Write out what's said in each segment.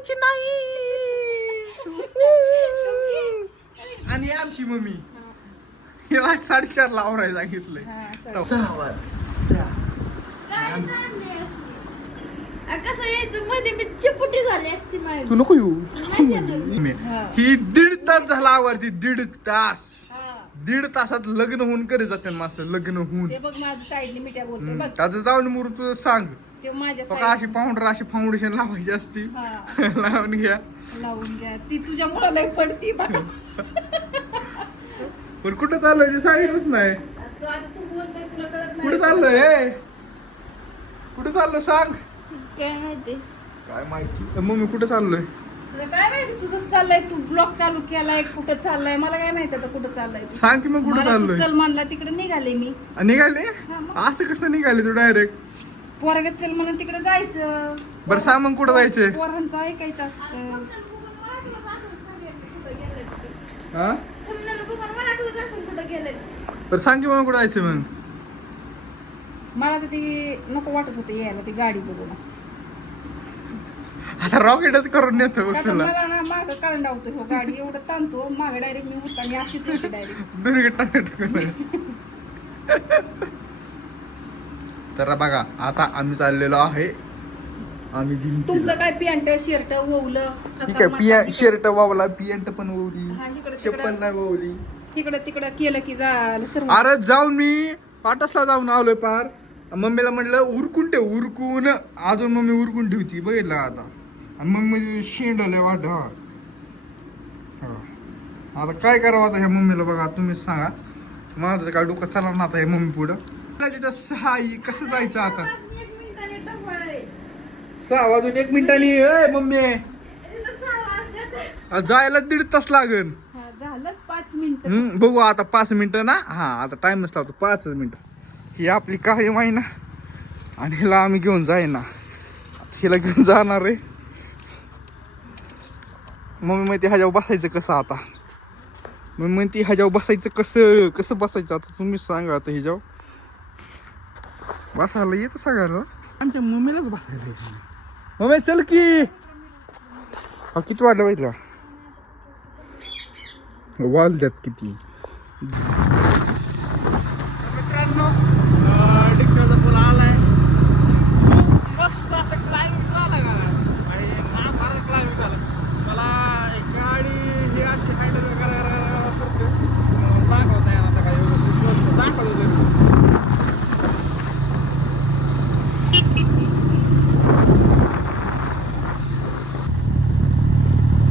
जायची नाही. आणि आमची मम्मी हिला 4:30 ला आवरायला सांगितलंय. कसं यायचं मध्ये मी चिपुटी झाली असती माझी. तू नको येऊ. ही 1.5 तास झाला आवरती. 1.5 तास. 1.5 तासात लग्न होऊन करे जाते माणसं. लग्न होऊन ते बघ माझं साईडने मिठ्या बोलतो बघ. त्याचं जाऊन मुरून तुझं सांग. ते माझ्या बघा अशी पावडर अशी फाउंडेशन लावायची असती. लावून घ्या. लावून घ्या. ती तुझ्या मुलाला पडती बघा. पण कुठं चाललंय ते सांगितलंच नाही. तू बोलतोय तुला कळत कुठं चाललंय? कुठं चाललं सांग. काय माहिती काय माहिती. मम्मी कुठं चाललोय? तुला काय माहिती तुझं चाललंय. तू ब्लॉग चालू केलाय कुठं चाललाय मला काय माहिती आता कुठं चाललाय. सांग की मग कुठं चाललोय? चल म्हणला तिकडे निघाले मी. निघाले? असं कसं निघाले तू डायरेक्ट? पोरगत चल म्हणून तिकडे जायचं. बरं सांग मग कुठं जायचंय? पोरांचं ऐकायचं असतं. हा बरं सांग की मग कुठं जायचंय मग? मला तर ती नको वाटत होते यायला ती गाडी बघूनच. आता रॉकेटच करून नेतो आता तुला. मला ना मागं काढून लावतो हो गाडी एवढं ताणतो मागं डायरेक्ट मी उठताना अशीच होती डायरेक्ट. तर बघा आता आम्ही चाललेलो आहे. आम्ही घेऊन तुमचं काय पॅन्ट शर्ट ओवलं ठीक आहे. शर्ट वावला पॅन्ट पण ओवली. हा, इकडं चप्पल तिकडं नाही ओवली. तिकडं केलं की झालं सर्व. अरे जाऊन मी पाटासला जाऊन आलोय पार. मम्मीला म्हटलं उरकून ठेव. उरकून अजून मम्मी उरकून ठेवती बघितलं आता. आणि मग म्हणजे शेंडलंय वाट. आता काय करावं आता ह्या मम्मीला बघा तुम्हीच सांगा. मला तर काय डोकं चालणार ना आता ह्या मम्मी पुढं. तिथं 6 कसं जायचं आता? 6 वाजून 1 मिनिटांनी. मम्मी जायला 1.5 तास लागेल. झालंच 5 मिनिटं. बघू आता 5 मिनिटं ना. हा आता टाइमच लावतो 5 मिनिटं. ही आपली काळी माई ना. आणि हिला आम्ही घेऊन जाईना. हिला घेऊन जाणार आहे. मम्मी म्हणते ह्याच्यावर बसायचं कसं आता. मम्मी म्हणते ह्याच्यावर बसायचं कसं बसायचं आता तुम्हीच सांगा. आता ह्याच्यावर बसायला येतं सगळ्याला. आमच्या मम्मीलाच बसायला येतं. मम्मी चल की. किती वाजलं पाहिजे? वाजल्यात किती? मित्रांनो डिक्शनचा पूल आलाय. मस्त असं क्लाइम्बिंग झालं का? आणि क्लाइम्बिंग झालं. मला गाडी ही अशी हँडल करायला करते. दाखवत नाही आता काही व्यवस्थित दाखवत.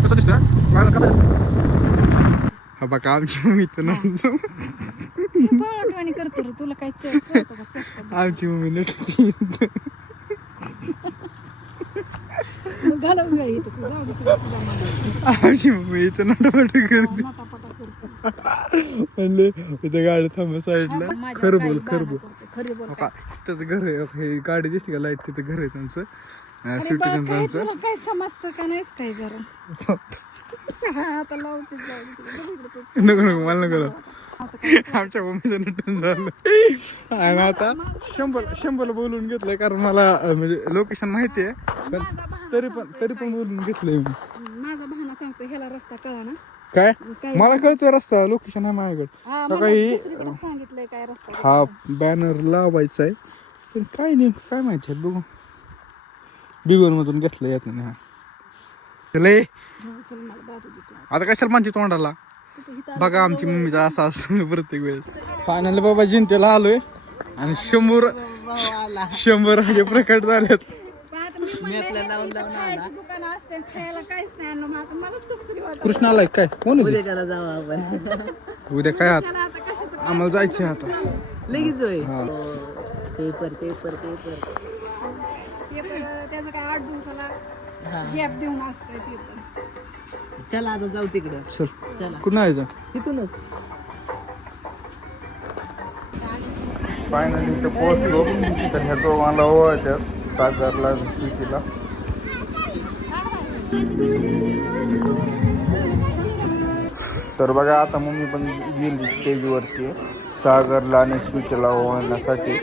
कसं दिसतं? कसं दिसतं? हा बघा आमची मम्मी तर आणि करतो रे तुला काय चष्मा आमची मम्मी नटती. घालून घ्या इथं तू जाऊ दे तुझ्या मनाला. आमची मम्मी इथं नटपट करते. म्हणले इथं गाडी थांबा साईडला. खरं बोल खरं बोल. खरी बोल. त्याचं घर आहे. हे गाडी दिसते का लाईट तिथं घर आहे त्यांचं. तुला काय समजतं का नाहीच काय जरा. आता लावते नको नको मला नको. आमच्या मम्मीचं नटून झालं. आणि आता 100 बोलून घेतलंय कारण मला म्हणजे लोकेशन माहिती आहे. पण तरी पण बोलून घेतलंय मी. माझा भावना सांगतो ह्याला रस्ता कळा ना. काय मला कळतोय रस्ता. लोकेशन आहे माझ्याकडे. काही सांगितलंय काय रस्ता. हा बॅनर लावायचा आहे. पण काय नेमकं काय माहिती आहे बघू. बिगोन मधून घेतलं येत नाही. चले आता कशाला म्हणते तोंडाला. बघा आमची मम्मीचा असा असतो प्रत्येक वेळेस. फायनली बाबा जिंतेला आलोय. आणि 100 हे प्रकट झालेत. कृष्णाला काय कोण उद्याच्याला जाऊ आपण. उद्या काय आम्हाला जायचंय आता लगेच होय. पेपर त्याचं काय 8 दिवसाला गॅप देऊन असतंय पेपर. चला आता जाऊ तिकडं. चल चला कुठं आहे तिथूनच. फायनली इथे पोहोचलो. तर ह्या दोघांना ओळखतात. सागरला स्वीटीला. तर बघा आता मम्मी पण गेली स्टेजवरती सागरला आणि स्वीटीला ओळखण्यासाठी.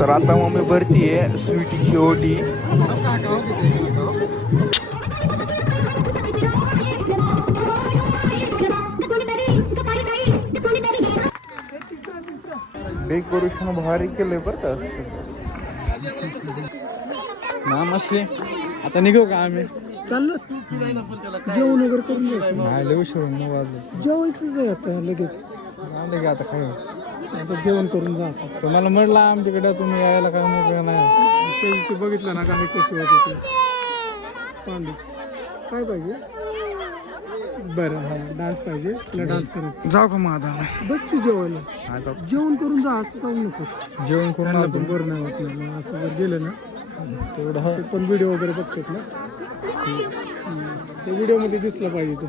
तर आता मम्मी भरती आहे स्वीटीची ओटी. डेकोरेशन भारी केलंय बरं का. नामस्ते. आता निघू का आम्ही? चाललं जेवण वगैरे करून घ्यायचं. नाही लय उशीर होऊन 9 वाजले. जेवायचंच आहे आता लगेच. आले की आता काय आता जेवण करून जा. तुम्हाला म्हटलं आमच्याकडे तुम्ही यायला काय मोकळं नाही. त्या दिवशी बघितलं ना काही कशी होते पांडू काय पाहिजे बरं हा डान्स पाहिजे तुला डान्स करू. जाऊ का मग आता? बस की जेवायला. जेवण करून जा असं जाऊ नको. जेवण करून त्यांना पण बरं नाही वाटलं ना असं जर गेलं ना तेवढं ते पण व्हिडिओ वगैरे बघतात ना ते व्हिडिओ मध्ये दिसलं पाहिजे तू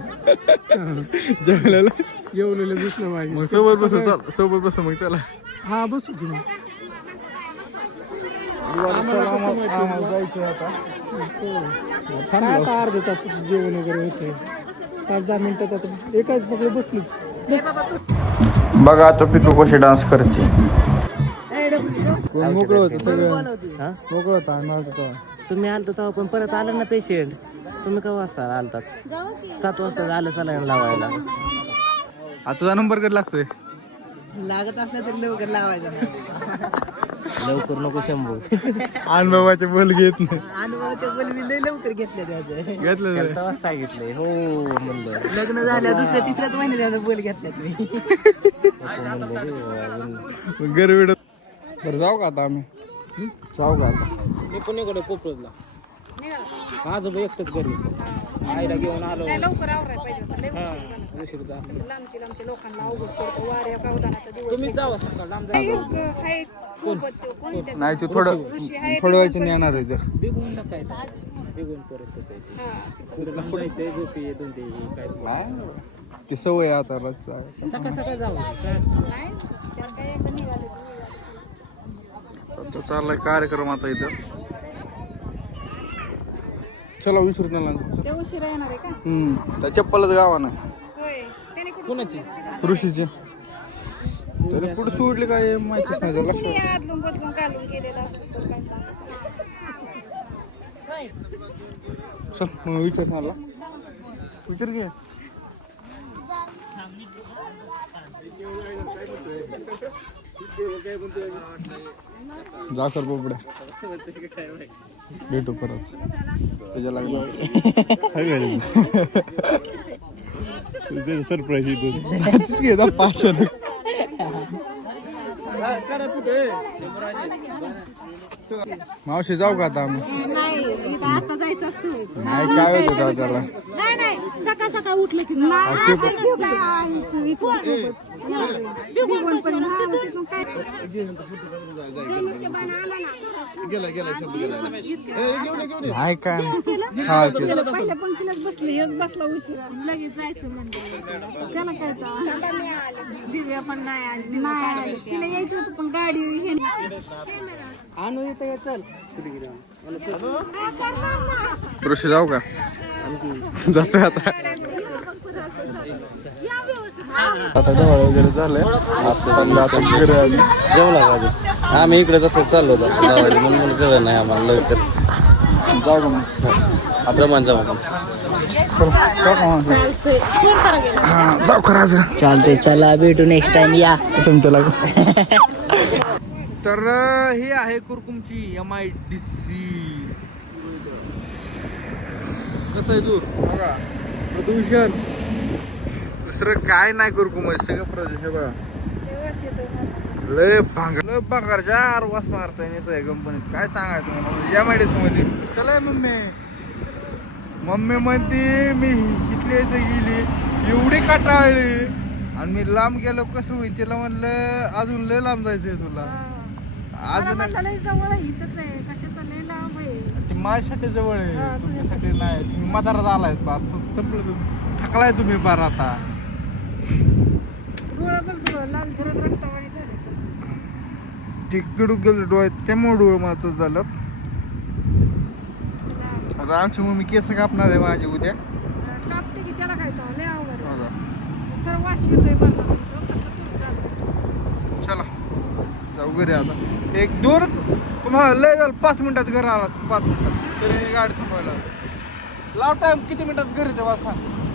जेवायला जेवलेलं दिसलं पाहिजे. मग सोबत बस सोबत बस मग चला. हा बसू की मग. जायचं आता. काय आता अर्ध्या तास जेवण वगैरे होते 5-10 मिनिटात आता एकाच सगळे बसली. बघा आता पितू कशी डान्स करते. मोकळं होतं सगळं मोकळं होतं आम्ही. तुम्ही आलता तेव्हा पण परत आलं ना पेशंट. तुम्ही केव्हा वाजता आलतात? 7 वाजता आलं सलाईन लावायला. आता तुझा नंबर कधी लागतोय? लागत असल्या तरी लवकर लावायचा. लवकर नको शंभू. अनुभवाचे बोल घेत नाही. अनुभवाच्या बोलवी लय लवकर घेतल्या त्याचं. घेतलं तेव्हाच सांगितलंय हो म्हणलं. लग्न झाल्या 2ऱ्या-3ऱ्याच महिन्यात बोल घेतल्या तुम्ही. गरविड. बरं जाऊ का आता आम्ही? जाऊ का आता? मी पण इकडे कोपरला आजोबा एकटंच घरी आईला घेऊन आलो. लवकर आवरायला पाहिजे होतं. लय उशीर झाला. उशीर झाला. लांबच्या लोकांना अवघड पडतं. वाऱ्या पावदानाचा दिवस. तुम्ही जावा सकाळ लांब जा. हाय सोबत तो कोणी त्याचं नाही तू थोडं व्हायचं येणार आहे तर. बिघून काय बिघून परत लांब जायचंय झोपी 2-3 काय ती सवय आहे आता सकाळ सकाळ जाऊ. नाही त्यात काय एक निघाले. आता चाललाय कार्यक्रम आता इथं. चला विसरत नाही. ते उशिरा येणार आहे का? त्या चप्पलच गावा नाही होय त्याने कुठं कोणाची ऋषीचे. तरी पुढे सोडले काय माहितीच नाही लक्षात. कुणी आदलून बदलून घालून गेलेला असतं तर काय सांगता. चल मग विचार मला विचार घे. जा कर बोबड्या भेटू परत त्याच्या लागलं सरप्राईज येतो 500. मावशी जाऊ का आता आम्ही? नाही आता जायचं असतं. नाही काय होत होतं त्याला. नाही सकाळ सकाळ उठलं की नाही नाही काय हा केलं. पहिल्या पंक्तीलाच बसले हेच बसला उशीर लगेच जायचं म्हणजे त्याला काय दिव्या पण नाही आली तिला यायचं होतं पण गाडी हे आणू येतं चल. ऋषी जाऊ का? जातोय आता. आता डोळा वगैरे झालंय. आता घरी आली. जेवला का? आम्ही इकडे तसं चाललो होतो म्हणून जेवण नाही आम्हाला लवकर. जाऊ का मग? जमान जमा जाऊ खरं आज. चालते. चला भेटू नेक्स्ट टाइम या तुमच्याला. तर हे आहे कुरकुमची MIDC. कसं आहे दूर बघा प्रदूषण दुसरं काय नाही. कुरकुम सगळं प्रदूषण बघा. लय भांगर 4 वाजता आहे कंपनीत. काय सांगायचं तुम्हाला MIDC मध्ये. चला मम्मी म्हणते मी इथले गेली एवढी काटाळली आणि मी लांब गेलो कसं होईल. तिला म्हणलं अजून लय लांब जायचंय तुला. अजून जवळ इथंच आहे कशाचा लय लांब आहे. ती माझ्यासाठी जवळ आहे तुमच्यासाठी नाही. तुम्ही म्हातारा आलाय पास संपलं. तुम्ही थकलाय तुम्ही पार आता. डोळा बघ लाल झरत रक्तावाणी झाले. ते किडूक गेलं डोळे त्यामुळे डोळे मात्र झालं. आता आमची मम्मी केस कापणार आहे माझी उद्या. कापते की त्याला काय तो लय अवघड बघा. सर्व वाशी येतोय बघा कसं तूच झालं. चला जाऊ घरी आता. एक दोन तुम्हाला लय झालं 5 मिनिटात घरी आला 5 मिनिटात तरी गाडी थांबवायला लाव. टाइम किती मिनिटात घरी तेव्हा सांग.